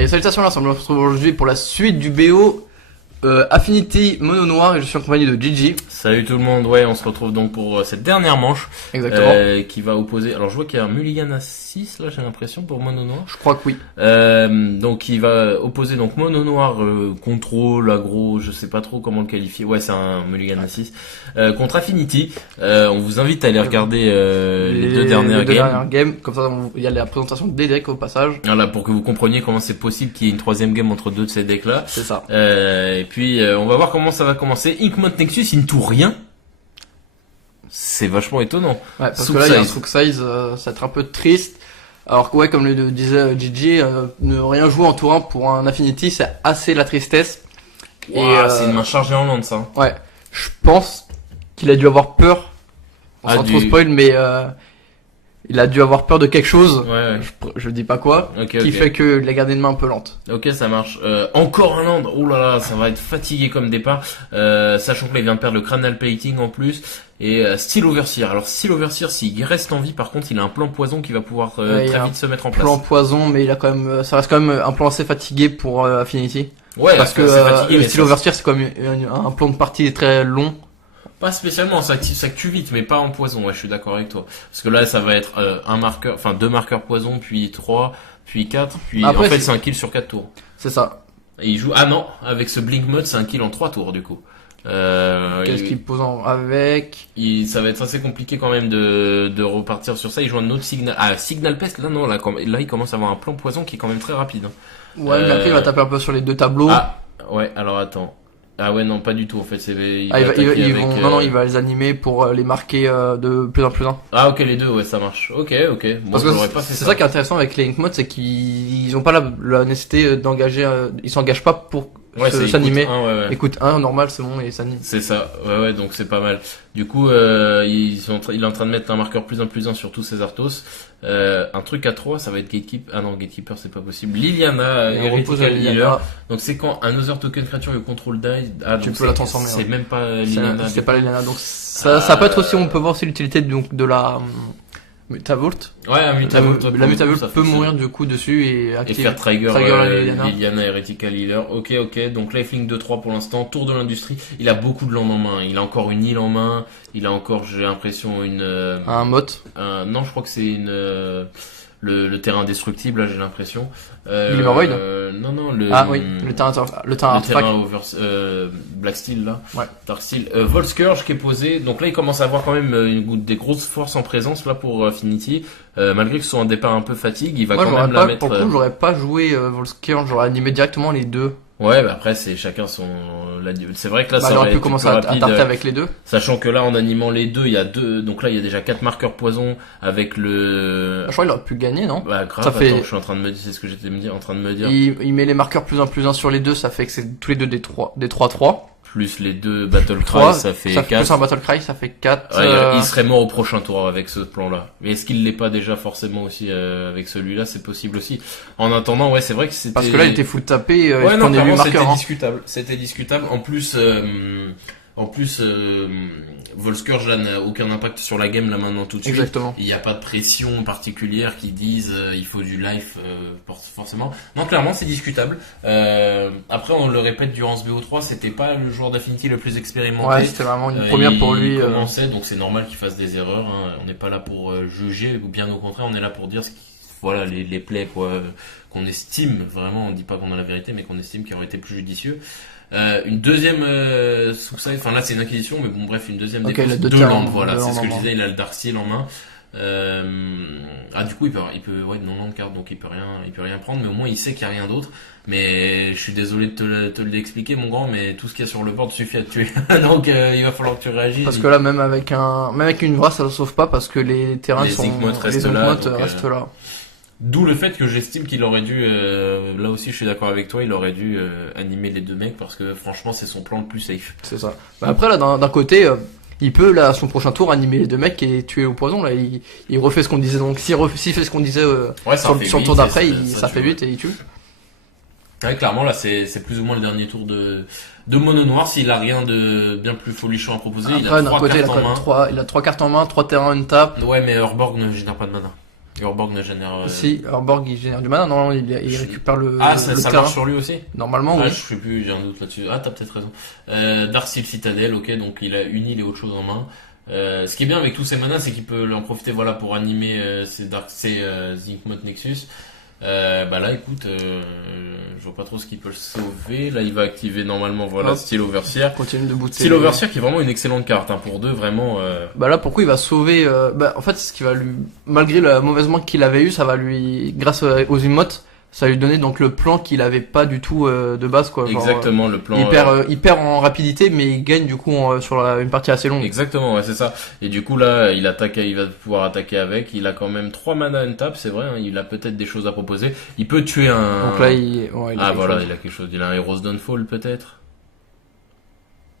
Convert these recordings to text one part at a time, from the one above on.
Et salutations là, on se retrouve aujourd'hui pour la suite du BO Affinity Mono Noir et je suis en compagnie de Gigi. Salut tout le monde, ouais, on se retrouve donc pour cette dernière manche. Exactement. Qui va opposer, alors je vois qu'il y a un mulligan à 6 là, j'ai l'impression, pour Mono Noir. Je crois que oui. Donc il va opposer donc Mono Noir, contrôle, aggro, je sais pas trop comment le qualifier. Ouais, c'est un mulligan à 6. Contre Affinity. On vous invite à aller regarder les deux dernières games. Comme ça, il y a la présentation des decks au passage. Voilà, pour que vous compreniez comment c'est possible qu'il y ait une troisième game entre deux de ces decks là. C'est ça. Et puis on va voir comment ça va commencer. Inkmont Nexus, il ne tourne rien. C'est vachement étonnant. Ouais, parce que là, il y a un Souk Size, ça va être un peu triste. Alors que ouais, comme le disait Gigi, ne rien jouer en tour 1 pour un Affinity, c'est assez la tristesse. Wow, c'est une main chargée en land, ça. Ouais, je pense qu'il a dû avoir peur, sans trop spoil, mais il a dû avoir peur de quelque chose, ouais. Je dis pas quoi, qui fait que il a gardé une main un peu lente. Ok, ça marche. Encore un land, oh là là, ça va être fatigué comme départ, sachant que là il vient de perdre le Cranial Plating en plus, et Steel Overseer. Alors Steel Overseer, s'il reste en vie, par contre, il a un plan poison qui va pouvoir très vite se mettre en place. Plan poison, mais il a quand même, ça reste quand même un plan assez fatigué pour Affinity. Ouais, parce que le Steel Overseer, c'est quand même un plan de partie très long. Pas spécialement, ça tue vite, mais pas en poison, ouais, je suis d'accord avec toi. Parce que là, ça va être un marqueur, enfin 2 marqueurs poison, puis 3, puis 4, puis après, en fait c'est un kill sur 4 tours. C'est ça. Et il joue, ah non, avec ce Blink Mode, c'est un kill en 3 tours du coup. Qu'est-ce qu'il pose avec? Ça va être assez compliqué quand même de repartir sur ça. Il joue un autre Signal, Signal Pest, là non, là il commence à avoir un plan poison qui est quand même très rapide. Ouais, mais après il va taper un peu sur les deux tableaux. Ah, ouais, alors attends. Ah ouais, non, pas du tout, en fait, il va les animer pour les marquer de plus en plus un. Ah ok, les deux, ouais, ça marche. Ok. Bon, parce que c'est ça qui est intéressant avec les Ink Mode, c'est qu'ils ont pas la nécessité d'engager, ils s'engagent pas pour s'animer. Écoute 1, normal, c'est bon, et s'anime. C'est ça, ouais, donc c'est pas mal. Du coup, il est en train de mettre un marqueur plus 1 sur tous ses Arthos. Un truc à 3, ça va être Gatekeeper. Ah non, Gatekeeper, c'est pas possible. Liliana, Heretical Healer. Donc c'est quand un other token creature you control die. Ah, tu peux la transformer. C'est même pas Liliana. C'est pas Liliana. Donc ça peut être aussi, on peut voir aussi l'utilité de la Mutavault. Ouais, un Mutavault. La Mutavault peut mourir du coup dessus et faire trigger Liliana Heretical Healer. Ok. Donc lifelink 2-3 pour l'instant. Tour de l'industrie. Il a beaucoup de land en main. Il a encore une île en main. Il a encore, j'ai l'impression, un mot. Non, je crois que c'est le terrain indestructible, là, j'ai l'impression. Il est Void? Non, le terrain Black Steel, là. Ouais. Dark Steel. Volscourge qui est posé. Donc là, il commence à avoir quand même des grosses forces en présence, là, pour Affinity. Malgré que ce soit un départ un peu fatigue, il va quand même la mettre. Pour le coup, j'aurais pas joué Volscourge, j'aurais animé directement les deux. Ouais, bah après c'est chacun son. C'est vrai que là ça aurait pu commencer à tarter avec les deux. Sachant que là en animant les deux, il y a donc là il y a déjà 4 marqueurs poison avec le. Je crois qu'il aurait pu gagner, non? Bah grave. Je suis en train de me dire, c'est ce que j'étais en train de me dire. Il met les marqueurs plus 1 sur les deux, ça fait que c'est tous les deux des 3-3. Plus les deux Battle Cry, ça fait 4. Plus un Battle Cry, ça fait 4. Ouais, il serait mort au prochain tour avec ce plan-là. Mais est-ce qu'il l'est pas déjà forcément aussi avec celui-là? C'est possible aussi. En attendant, ouais, c'est vrai que c'était... Parce que là, il était full tapé, ouais, non, clairement, c'était discutable. C'était discutable. En plus, Volscourge là n'a aucun impact sur la game là maintenant tout de suite. Exactement. Il n'y a pas de pression particulière qui disent il faut du life forcément. Non, clairement c'est discutable. Après on le répète durant ce BO3, c'était pas le joueur d'Affinity le plus expérimenté. Ouais, c'était vraiment une première pour lui. Il commençait, donc c'est normal qu'il fasse des erreurs. Hein. On n'est pas là pour juger, ou bien au contraire on est là pour dire voilà les plays quoi qu'on estime vraiment. On dit pas qu'on a la vérité, mais qu'on estime qui aurait été plus judicieux. Une deuxième Souk-Size, enfin là c'est une acquisition, mais bon bref, une deuxième défense, 2 landes, voilà, c'est ce que je disais, il a le Dark Seal en main. Du coup il peut ouais, non land card, donc il peut rien prendre, mais au moins il sait qu'il y a rien d'autre. Mais je suis désolé de te l'expliquer mon grand, mais tout ce qu'il y a sur le board suffit à te tuer. Donc il va falloir que tu réagisses. Parce que là même avec une vraie ça ne sauve pas parce que les terrains restent là. D'où le fait que j'estime qu'il aurait dû, là aussi je suis d'accord avec toi, il aurait dû animer les deux mecs parce que franchement c'est son plan le plus safe. C'est ça. Bah après là d'un côté, il peut là à son prochain tour animer les deux mecs et tuer au poison. Là il refait ce qu'on disait, donc s'il fait ce qu'on disait sur le tour d'après, ça fait 8 et il tue. Ouais, clairement là c'est plus ou moins le dernier tour de Mono Noir s'il a rien de bien plus folichon à proposer. Après, il a 3 cartes en main. Il a 3 cartes en main, 3 terrains, une tape. Ouais, mais Urborg ne génère pas de mana. Urborg ne génère... Si, Urborg il génère du mana, non, il récupère le ça terrain. marche sur lui aussi. Normalement, oui. Je sais plus, j'ai un doute là-dessus. Ah, t'as peut-être raison. Darcyl Citadel, ok, donc il a uni les autres choses en main. Ce qui est bien avec tous ces manas, c'est qu'il peut en profiter, voilà, pour animer ses Inkmoth Nexus. Là, écoute, je vois pas trop ce qu'il peut le sauver. Là, il va activer normalement, voilà, Steel Overseer. Continue de booter. Steel Overseer qui est vraiment une excellente carte, hein, pour deux, vraiment. Là, pourquoi il va sauver, en fait, ce qui va lui, malgré la mauvaise main qu'il avait eu, ça va lui, grâce aux emotes, ça va lui donner donc le plan qu'il avait pas du tout de base, quoi. Genre, exactement, le plan. Il perd en rapidité, mais il gagne du coup sur une partie assez longue. Exactement, ouais, c'est ça. Et du coup là, il va pouvoir attaquer avec. Il a quand même 3 mana untap, c'est vrai. Hein, il a peut-être des choses à proposer. Il peut tuer un. Donc là, il a quelque chose. Il a un Hero's Downfall peut-être.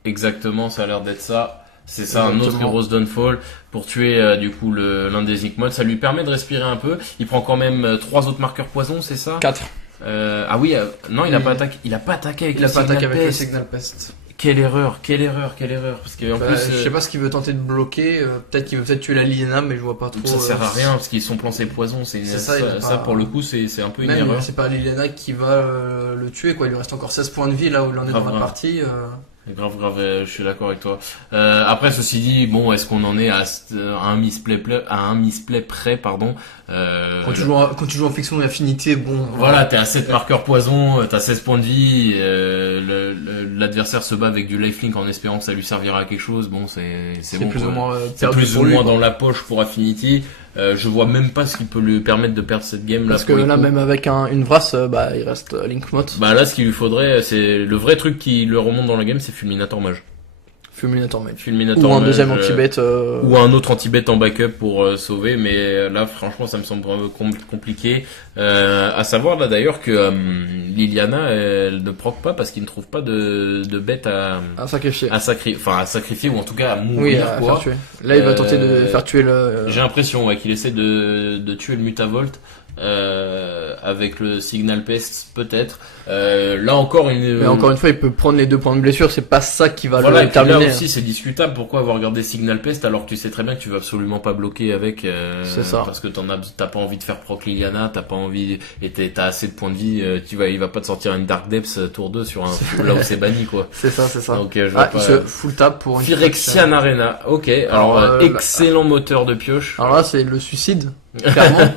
Exactement, ça a l'air d'être ça. C'est ça, un autre Hero's Downfall pour tuer du coup l'un des Inkmoth. Ça lui permet de respirer un peu. Il prend quand même 3 autres marqueurs poison, c'est ça? 4. Non, il a pas attaqué. Il a pas attaqué avec le Signal Pest. Quelle erreur. Parce que en plus, je sais pas ce qu'il veut tenter de bloquer. Peut-être qu'il veut tuer la Liliana, mais je vois pas trop. Ça sert à rien parce qu'ils sont plan c'est poison. Ça pour le coup, c'est un peu une erreur. C'est pas Liliana qui va le tuer, quoi. Il lui reste encore 16 points de vie là où il en est dans la partie. Grave, je suis d'accord avec toi. Après, ceci dit, bon, est-ce qu'on en est à un misplay près, pardon. Quand tu joues en fiction et affinité, bon. Voilà, t'es à 7 marqueurs poison, t'as 16 points de vie, l'adversaire se bat avec du lifelink en espérant que ça lui servira à quelque chose. Bon, c'est bon. C'est plus ou moins dans la poche pour Affinity. Je vois même pas ce qui peut lui permettre de perdre cette game là. Parce que là, même avec une Vrasse, il reste Linkmoth. Là, ce qu'il lui faudrait, c'est le vrai truc qui le remonte dans la game, c'est Fulminator Mage. Ou un deuxième anti-bet. Ou un autre anti-bet en backup pour sauver, mais là franchement ça me semble un peu compliqué. À savoir là d'ailleurs que Liliana elle ne proc pas parce qu'il ne trouve pas de bête à sacrifier. À sacrifier ou en tout cas à mourir. Oui, à faire tuer. Là il va tenter de faire tuer J'ai l'impression qu'il essaie de tuer le Mutavolt. Avec le Signal Pest peut-être là encore mais encore une fois il peut prendre les 2 points de blessure, c'est pas ça qui va le terminer. Là aussi c'est discutable, pourquoi avoir gardé Signal Pest alors que tu sais très bien que tu vas absolument pas bloquer avec c'est ça. Parce que t'as pas envie de faire proc Liliana, t'as pas envie et t'as assez de points de vie, il va pas te sortir une Dark Depths tour 2 sur là où c'est banni quoi. C'est ça. Donc je vois pas... il se full tap pour une Phyrexian Arena. OK, alors excellent moteur de pioche. Alors là c'est le suicide. Clairement.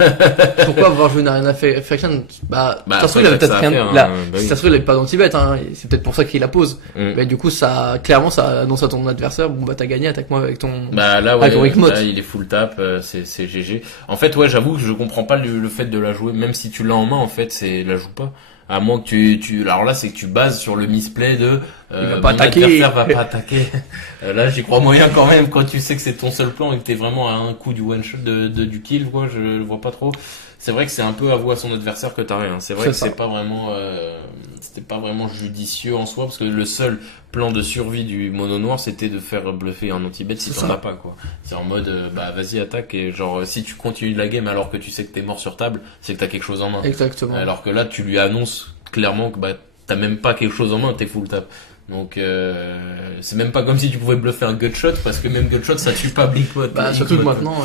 Pourquoi avoir joué une Arena Phyrexian? Ça se trouve il avait peut-être rien. Si ça se trouve il avait pas d'anti-bet, hein. C'est peut-être pour ça qu'il la pose. Mais du coup ça annonce à ton adversaire, t'as gagné, attaque-moi avec ton. Là il est full tap, c'est GG. En fait j'avoue que je comprends pas le fait de la jouer, même si tu l'as en main en fait, la joue pas. À moins que alors là c'est que tu bases sur le misplay de il va pas attaquer. L'adversaire va pas attaquer. Là j'y crois moyen quand même quand tu sais que c'est ton seul plan et que t'es vraiment à un coup du one shot du kill quoi, je le vois pas trop. C'est vrai que c'est un peu avouer à son adversaire que t'as rien. C'est vrai que c'était pas vraiment judicieux en soi parce que le seul plan de survie du mono noir c'était de faire bluffer un anti-bet si t'en as pas quoi. C'est en mode vas-y attaque et genre si tu continues la game alors que tu sais que t'es mort sur table, c'est que t'as quelque chose en main. Exactement. Alors que là tu lui annonces clairement que t'as même pas quelque chose en main, t'es full tap. Donc c'est même pas comme si tu pouvais bluffer un gutshot parce que même gutshot ça tue pas Blinkmoth. Surtout que maintenant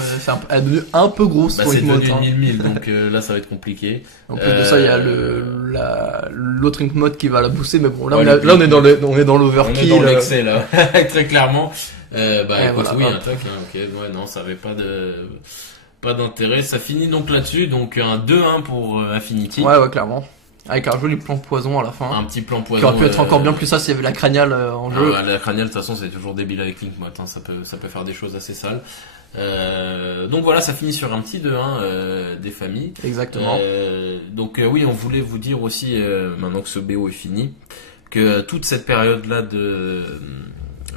elle est devenue un peu grosse pour c'est devenu 1000 donc là ça va être compliqué. En plus de ça il y a l'autre Inkmoth qui va la booster, mais bon là on est dans l'overkill. On est dans l'excès là très clairement. Écoute, oui attaque OK, ouais non ça avait pas d'intérêt. Ça finit donc là-dessus, donc un 2-1 pour Affinity. Ouais clairement. Avec un joli plan poison à la fin. Un petit plan poison. Qui aurait pu être encore bien plus ça s'il y avait la craniale en jeu. La craniale de toute façon c'est toujours débile avec Linkmoth, ça peut faire des choses assez sales. Donc voilà, ça finit sur un petit 2-1 des familles. Exactement. Donc oui, on voulait vous dire aussi maintenant que ce BO est fini que toute cette période là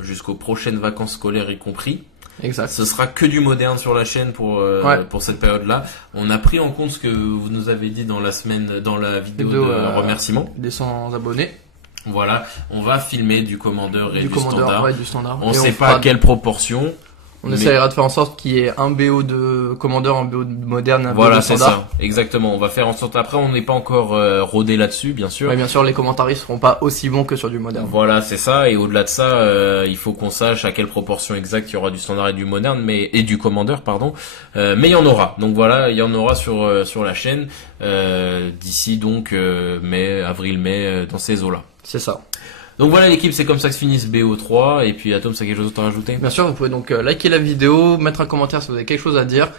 jusqu'aux prochaines vacances scolaires y compris. Exact. Ce sera que du moderne sur la chaîne pour cette période-là. On a pris en compte ce que vous nous avez dit dans la vidéo de remerciement. Des 100 abonnés. Voilà, on va filmer du commandeur et du standard. Ouais, du standard. On sait pas à quelle proportion. On essaiera de faire en sorte qu'il y ait un BO de Commander, un BO de moderne, un BO de standard. Voilà, c'est ça, exactement. On va faire en sorte. Après, on n'est pas encore rodé là-dessus, bien sûr. Ouais, bien sûr, les commentaires seront pas aussi bons que sur du moderne. Voilà, c'est ça. Et au-delà de ça, il faut qu'on sache à quelle proportion exacte il y aura du standard et du moderne, et du Commander, pardon. Mais il y en aura. Donc voilà, il y en aura sur la chaîne d'ici donc avril-mai dans ces eaux-là. C'est ça. Donc voilà l'équipe, c'est comme ça que se finit ce BO3. Et puis Atom, ça quelque chose d'autre à rajouter? Bien sûr, vous pouvez donc liker la vidéo, mettre un commentaire si vous avez quelque chose à dire,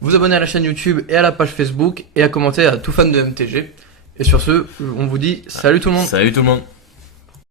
vous abonner à la chaîne YouTube et à la page Facebook, et à commenter à tout fan de MTG. Et sur ce, on vous dit salut tout le monde. Salut tout le monde.